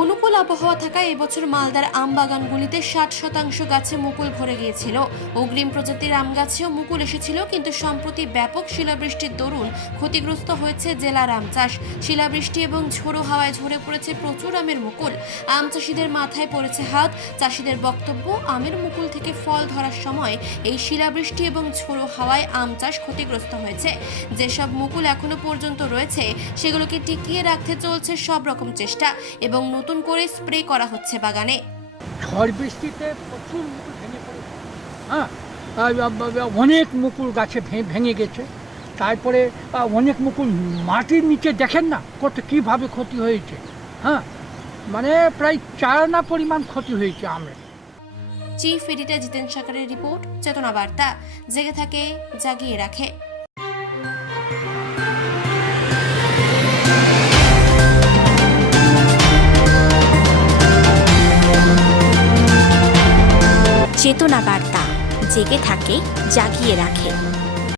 অনুকূল আবহাওয়া থাকায় এবছর মালদার আম বাগানগুলিতে 60% গাছে মুকুল ভরে গিয়েছিল। অগ্রিম প্রজাতির আম গাছেও মুকুল এসেছিল, কিন্তু সম্প্রতি ব্যাপক শিলাবৃষ্টির দরুন ক্ষতিগ্রস্ত হয়েছে জেলার আম চাষ। শিলাবৃষ্টি এবং ঝোড়ো হাওয়ায় ঝরে পড়েছে প্রচুর আমের মুকুল। আম চাষিদের মাথায় পড়েছে হাত। চাষিদের বক্তব্য, আমের মুকুল থেকে ফল ধরার সময় এই শিলাবৃষ্টি এবং ঝোড়ো হাওয়ায় আম চাষ ক্ষতিগ্রস্ত হয়েছে। যেসব মুকুল এখনো পর্যন্ত রয়েছে সেগুলোকে টিকিয়ে রাখতে চলছে সব রকম চেষ্টা এবং নতুন করে স্প্রে করা হচ্ছে বাগানে। ঝড় বৃষ্টিতে প্রচুর মুকুল ভেঙে পড়েছে। অনেক মুকুল গাছে ভেঙে গেছে। তারপরে অনেক মুকুল মাটির নিচে দেখেন না কীভাবে ক্ষতি হয়েছে। মানে প্রায় 4 আনা পরিমাণ ক্ষতি হয়েছে আমের। চিফ এডিটর জিতেন সরকারের রিপোর্ট, চেতনা বার্তা। জেগে থাকে, জাগিয়ে রাখে। চেতনা বার্তা, জেগে থাকে, জাগিয়ে রাখে।